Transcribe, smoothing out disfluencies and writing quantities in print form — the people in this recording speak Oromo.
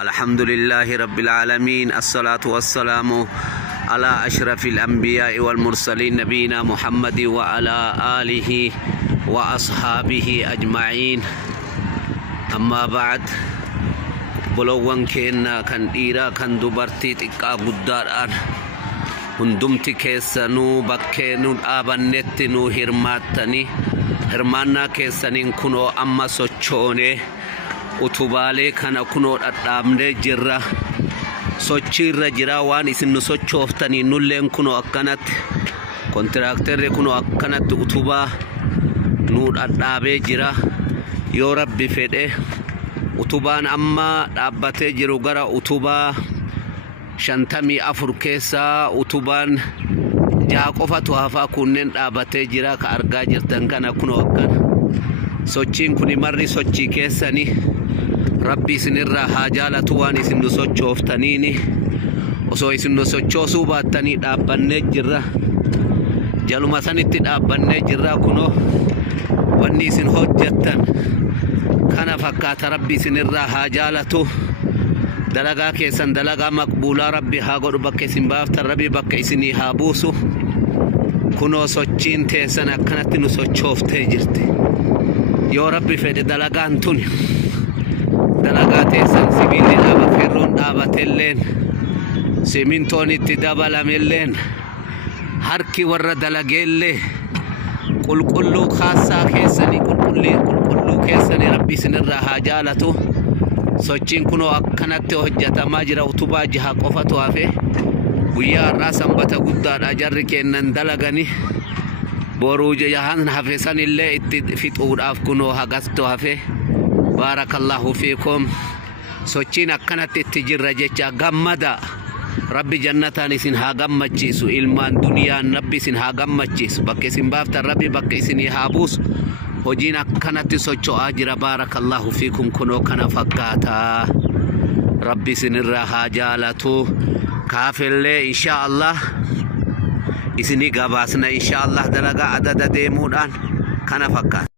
الحمد لله رب العالمين، الصلاة والسلام على أشرف الأنبياء والمرسلين نبينا محمد وعلى آله وأصحابه أجمعين. أما بعد، بلوان كينا كان إيرا كان دبرتي تقا قداران هندمتي كيسانو بكينو آبانتنو hirmaannaa keessaniin kunoo amma sochoone utubaalee kana kunoo dhadhaabnee jirra. Sochiirra jira waan isin nu sochooftanii nulleen kunoo akkanatti kontiraakterri kunoo akkanatti utubaa nu dhadhaabee jira. Yoo rabbi fedhe utubaan amma dhaabbatee jiru gara utubaa 54 keessaa utubaan jaa qofatu hafaa kunneen dhaabatee jira. Ka argaa jirtan kana kunoo akkana sochiin kuni marri sochii keessanii rabbi isinirraa haa jaalatu waan isin nu sochooftaniini. Osoo isin nu sochoosuu baattanii dhaabbannee jirra, jaluma sanitti dhaabbannee jirra. Kunoo wanni isin hojjettan kana fakkaata. Rabbi isinirraa haa jaalatu. dalagaa keessan dalagaa maqbuulaa rabbi haa godhu. Bakka isin baaftan rabbi bakka isinii haa buusu. Kunoo sochiin teessan akkanatti nu sochooftee jirti. Yoo rabbi fedhe dalagaan tun dalagaa teessan sibiilli dhaaba ferroon dhaabatelleen simintoon itti dabalamelleen harki warra dalageellee qulqulluu kaasaa keessanii qulqulluu keessanii rabbi isinirraa haa jaalatu. Sochiin kunoo akkanatti hojjetamaa jira. Utubaa jaha qofatu hafe. Guyyaa har'aa sanbata guddaadha. Jarri kennan dalagani boruu jahan hafe sanillee itti fixuudhaaf kunoo hagastu hafe. Baarakallahu fiikum. Sochiin akkanatti itti jirra jecha gammada. Rabbi jannataan isin haa gammachiisu. Ilmaan duniyaan rabbi isin haa gammachiisu. Bakka isin baaftan rabbi bakka isinii haa buusu. Hojiin akkanatti socho'aa jira. Baarakallahu fiikum. Kunoo kana fakkaata. Rabbi isinirraa haa jaalatu. Kaafillee inshaallah isinii gabaasna inshaallah dalagaa adada deemuudhaan kana fakkaata.